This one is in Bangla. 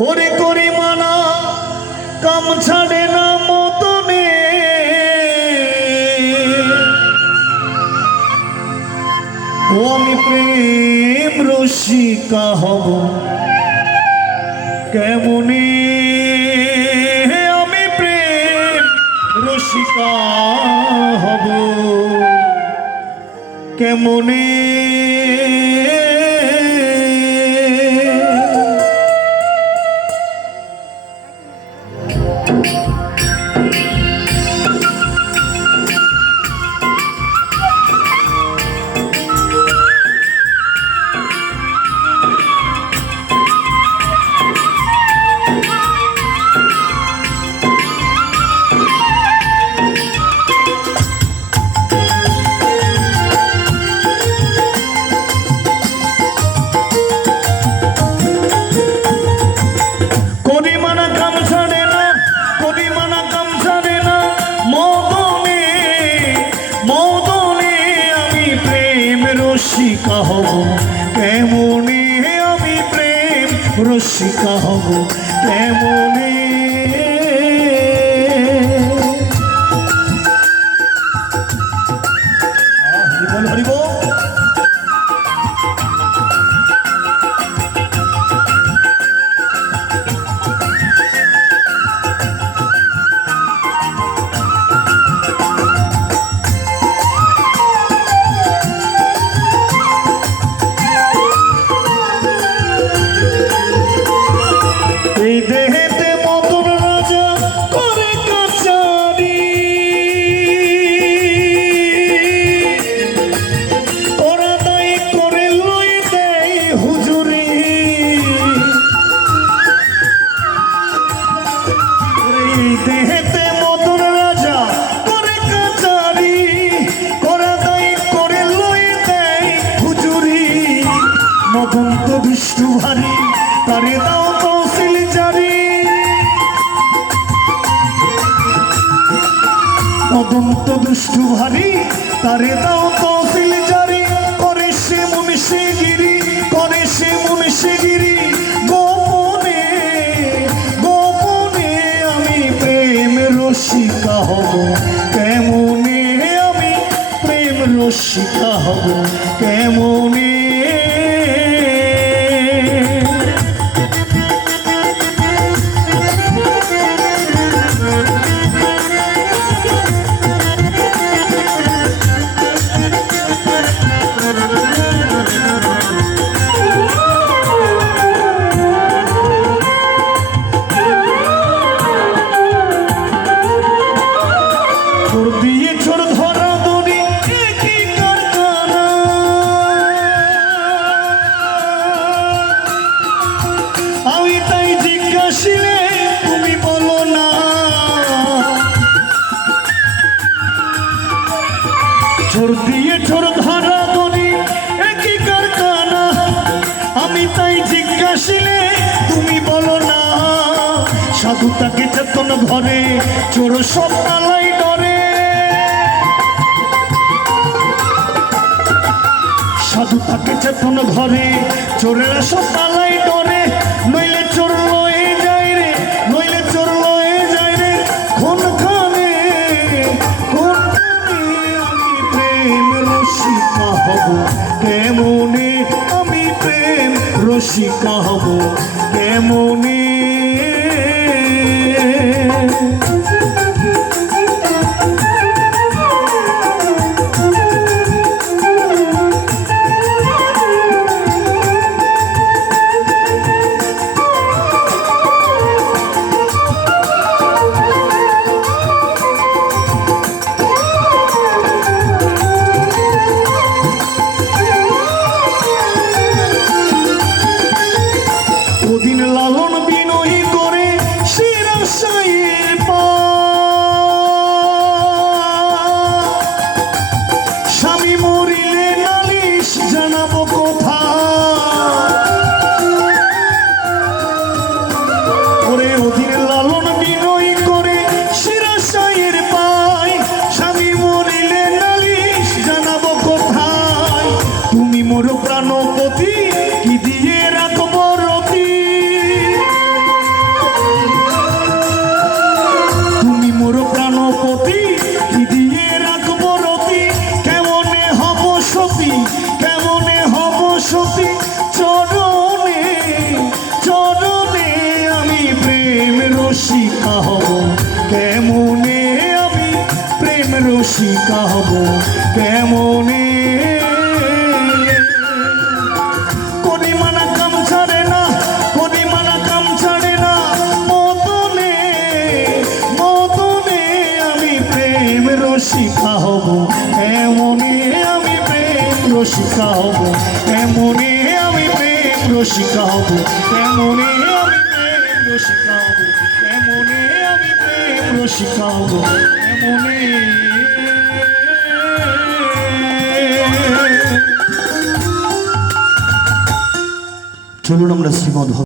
ওরে করি মানা কাম ছাড়ে না মতনে ও আমি প্রেম রসিকা হব কেমনে আমি প্রেম রসিকা হব কেমনে রসিকা হব কেমনে আমি প্রেম রসিকা হব কেমনে হরিব দেহেতে মতন রাজা করে কাচারি ওরা দায়ী করে লই দেয় হুজুরি দেহেতে মতন রাজা করে কাচারি ওরা দায়ী করে লই দেয় হুজুরি মদন তো বিষ্ণু ভারী তারে দাও অদন্ত দুষ্টু ভারী তারে দাও তহসিল জারি করে সে মুন্সিগিরি করে সে মুন্সিগিরি গোপনে গোপনে আমি প্রেম রসিকা হব কেমনে আমি প্রেম রসিকা হব কেমনে তুমি বলো না ছোড় দিয়ে ছোড় ধরা দড়ি একই কারখানা আমি তাই জিজ্ঞাসিলে তুমি বলো না সাধু তাকে চেতন ঘরে চোর সব পালাই ডরে সাধু তাকে চেতন ঘরে চোরেরা সব পালাই ডরে নইলে চোর লয়ে যায় রে নইলে চোর লয়ে যায় রে কোনখানে কোনখানে আমি প্রেম রসিকা হব কেমনে আমি প্রেম রসিকা হব কেমনে লালন বিনয়ী করে শিরাশায়ের পা স্বামী মরিলে নালিশ জানাবো কোথা ওরে অধীর লালন বিনয়ী করে শিরাশায়ের পায় স্বামী মরিলে নালিশ জানাবো কোথায় তুমি মোর প্রাণপতি কি দিয়ে রাখবো রতি রসিকা হব কেমনে কনিমানা কাম ছাড়ে না কনিমানা কাম ছাড়ে না মদনে মদনে আমি প্রেম রসিকা হব এমনে আমি প্রেম রসিকা হব এমনে আমি প্রেম রসিকা হব এমনে আমি প্রেম রসিকা হব এমনে আমি প্রেম রসিকা হব এমনে চলুন আমরা শ্রীমদ্